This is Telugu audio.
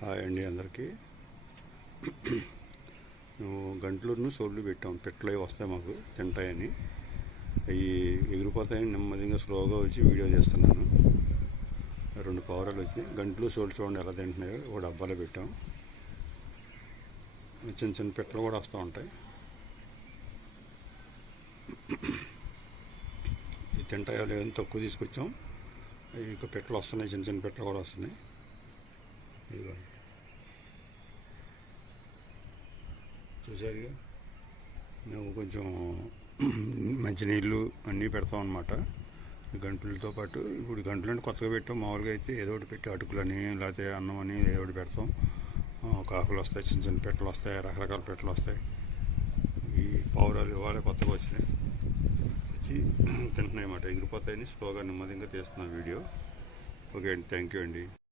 హాయ్ అండి అందరికీ. మేము గంటలూరును సోర్లు పెట్టాం. పెట్లు అవి వస్తాయి మాకు తింటాయని. అవి ఎగిరిపోతాయని నెమ్మదిగా స్లోగా వచ్చి వీడియో చేస్తున్నాను. రెండు పవరాలు వచ్చి గంటలు సోర్లు చూడండి ఎలా తింటున్నాయో ఒక డబ్బాలో పెట్టాం. చిన్న చిన్న పెట్టలు కూడా వస్తూ ఉంటాయి. తింటాయో లేదని తక్కువ తీసుకొచ్చాం. ఇక పెట్టలు వస్తున్నాయి చిన్న చిన్న పెట్టలు కూడా వస్తున్నాయి. చూసారుగా మేము కొంచెం మంచినీళ్ళు అన్నీ పెడతాం అనమాట గంటలతో పాటు ఇప్పుడు గంటలు అంటే కొత్తగా పెట్టాం. మామూలుగా అయితే ఏదో ఒకటి పెట్టి అటుకులని లేకపోతే అన్నం అని ఏదో ఒకటి పెడతాం. కాకులు వస్తాయి చిన్న చిన్న పెట్టలు వస్తాయి రకరకాల పెట్టలు వస్తాయి. ఈ పావురాలు ఇవాళ కొత్తగా వచ్చినాయి. వచ్చి తింటున్నాయి అన్నమాట. ఎగిరిపోతాయని స్లోగా నెమ్మదిగా తీస్తున్నాం వీడియో. ఓకే అండి. థ్యాంక్ యూ అండి.